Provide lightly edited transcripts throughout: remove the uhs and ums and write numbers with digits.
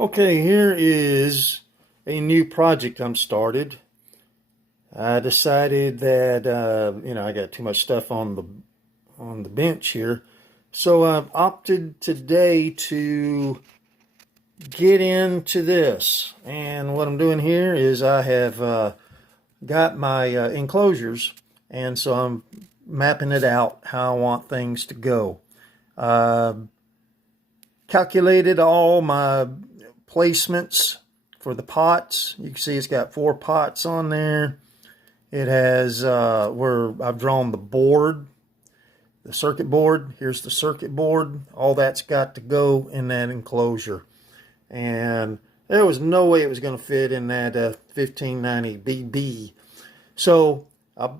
Okay, here is a new project I'm started. I decided that I got too much stuff on the bench here, so I've opted today to get into this. And what I'm doing here is I have got my enclosures, and so I'm mapping it out how I want things to go. Calculated all my placements for the pots. You can see it's got 4 pots on there. It has where I've drawn the board, the circuit board. Here's the circuit board. All that's got to go in that enclosure. And there was no way it was going to fit in that 1590 BB. So I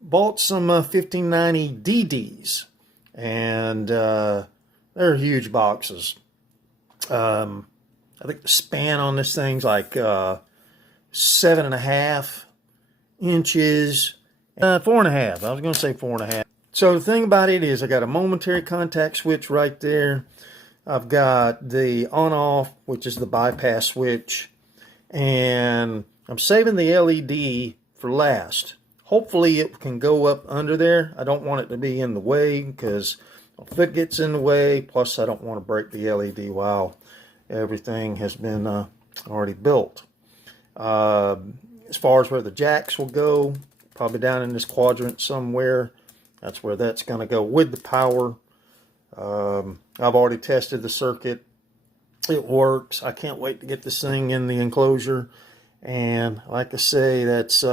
bought some 1590 DDs, and they're huge boxes. I think the span on this thing's like 7.5 inches, 4.5. I was going to say 4.5. So the thing about it is I got a momentary contact switch right there. I've got the on-off, which is the bypass switch, and I'm saving the LED for last. Hopefully it can go up under there. I don't want it to be in the way, because if it gets in the way, plus I don't want to break the LED while everything has been already built. As far as where the jacks will go, probably down in this quadrant somewhere. That's where that's going to go with the power. I've already tested the circuit. It works. I can't wait to get this thing in the enclosure. And like I say, that's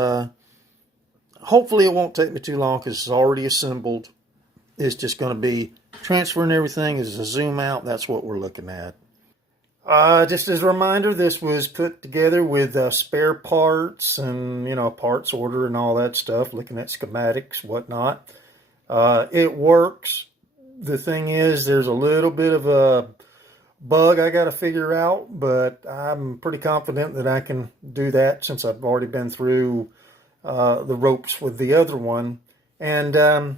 hopefully it won't take me too long, because it's already assembled. It's just going to be transferring everything as a zoom out. That's what we're looking at. Just as a reminder, this was put together with spare parts and, parts order and all that stuff, looking at schematics, whatnot. It works. The thing is, there's a little bit of a bug I got to figure out, but I'm pretty confident that I can do that, since I've already been through the ropes with the other one. And,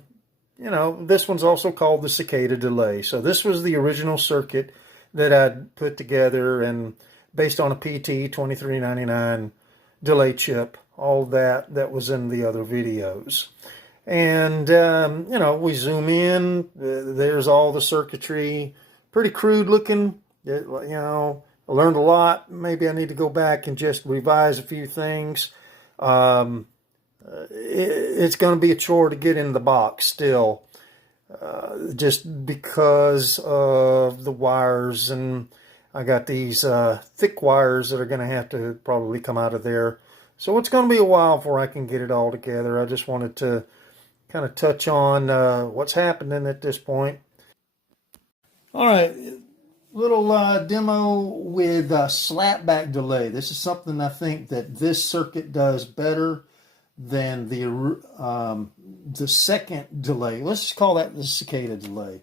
this one's also called the Cicada Delay. So this was the original circuit that I'd put together, and based on a PT 2399 delay chip, all that was in the other videos. And, we zoom in, there's all the circuitry, pretty crude looking. I learned a lot. Maybe I need to go back and just revise a few things. It's going to be a chore to get in the box still. Just because of the wires, and I got these thick wires that are going to have to probably come out of there. So it's going to be a while before I can get it all together. I just wanted to kind of touch on what's happening at this point. All right, little demo with slapback delay. This is something I think that this circuit does better than the second delay. Let's just call that the Cicada Delay.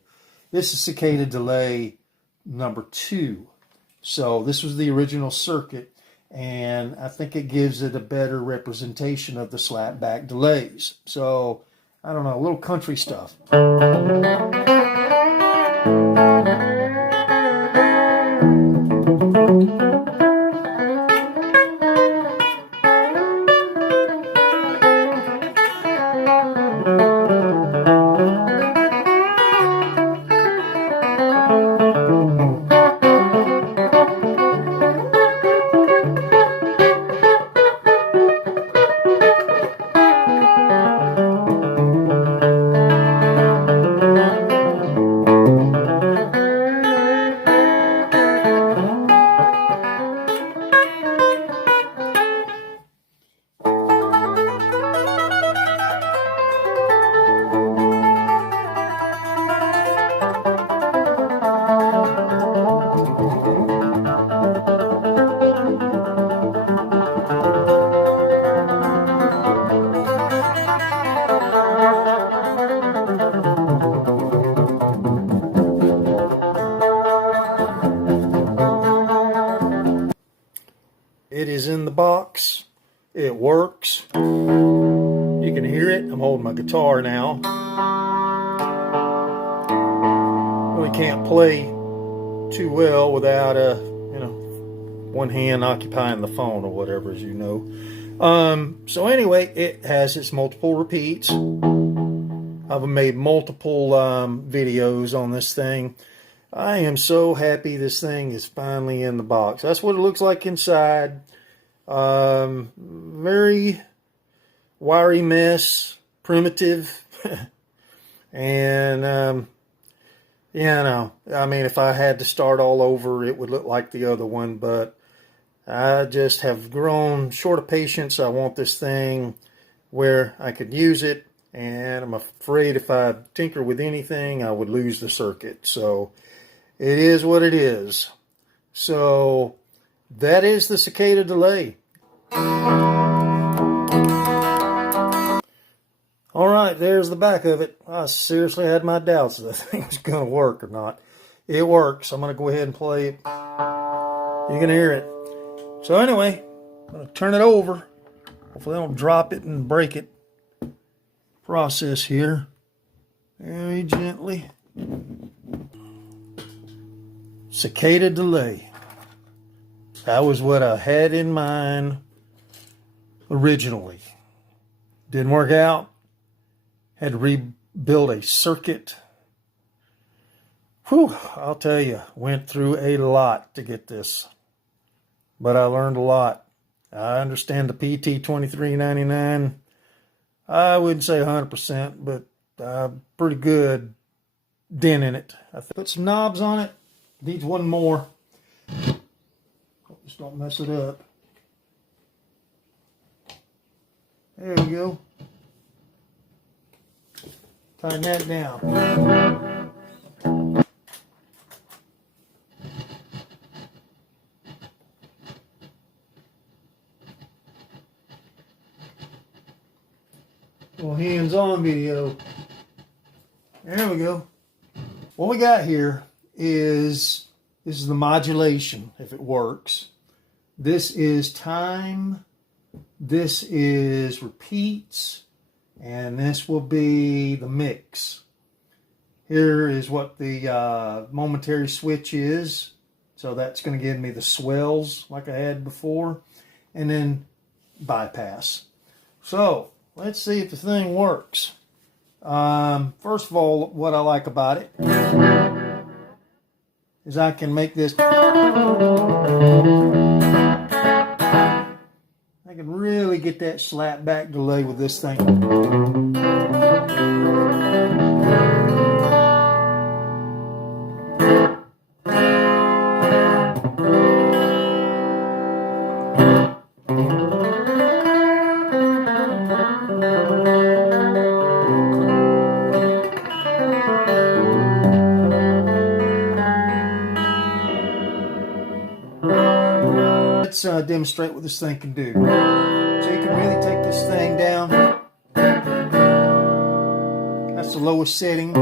This is Cicada Delay number 2. So this was the original circuit, and I think it gives it a better representation of the slapback delays. So, I don't know, a little country stuff. It is in the box. It works. You can hear it. I'm holding my guitar now. Really can't play too well without one hand occupying the phone or whatever, as you know. So anyway, it has its multiple repeats. I've made multiple videos on this thing. I am so happy this thing is finally in the box. That's what it looks like inside. Very wiry mess, primitive. And yeah, no, I mean, if I had to start all over, it would look like the other one, but I just have grown short of patience. I want this thing where I could use it, and I'm afraid if I tinker with anything, I would lose the circuit. So it is what it is. So that is the Cicada Delay. All right, there's the back of it. I seriously had my doubts that thing was going to work or not. It works. I'm going to go ahead and play it. You can hear it. So anyway, I'm going to turn it over. Hopefully I don't drop it and break it. Process here. Very gently. Cicada Delay. That was what I had in mind originally. Didn't work out. Had to rebuild a circuit. Whew, I'll tell you, went through a lot to get this. But I learned a lot. I understand the PT2399. I wouldn't say 100%, but pretty good dent in it. I put some knobs on it. Needs one more. Just don't mess it up. There we go. Tighten that down. Little hands-on video. There we go. What we got here is, this is the modulation, if it works. This is time. This is repeats. And this will be the mix. Here is what the momentary switch is. So that's going to give me the swells like I had before. And then bypass. So let's see if the thing works. First of all, what I like about it is I can make this. I can really get that slap back delay with this thing. Let's demonstrate what this thing can do. So you can really take this thing down. That's the lowest setting.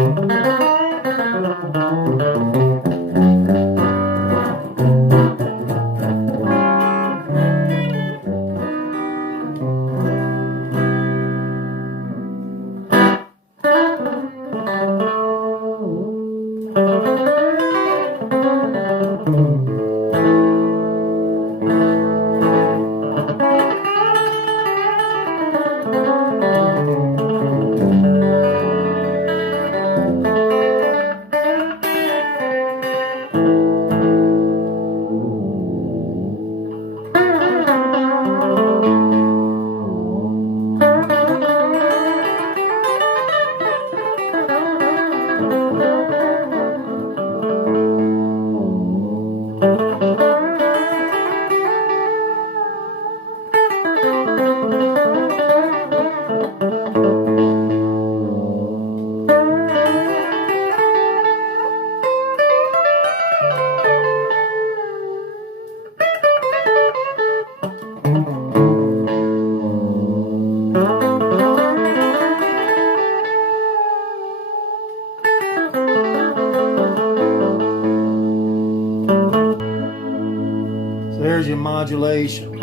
There's your modulation.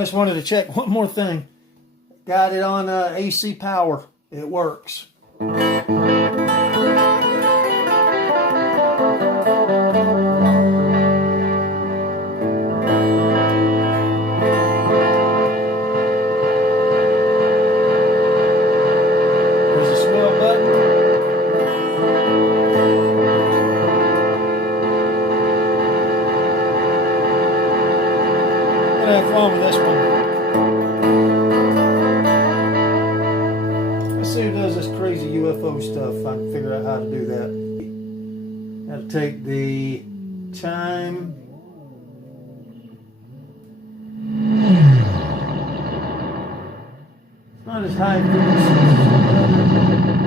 just wanted to check one more thing. Got it on AC power. It works. What's wrong with this one? Let's see who does this crazy UFO stuff. I can figure out how to do that. Got to take the chime. It's not as high frequency as the other.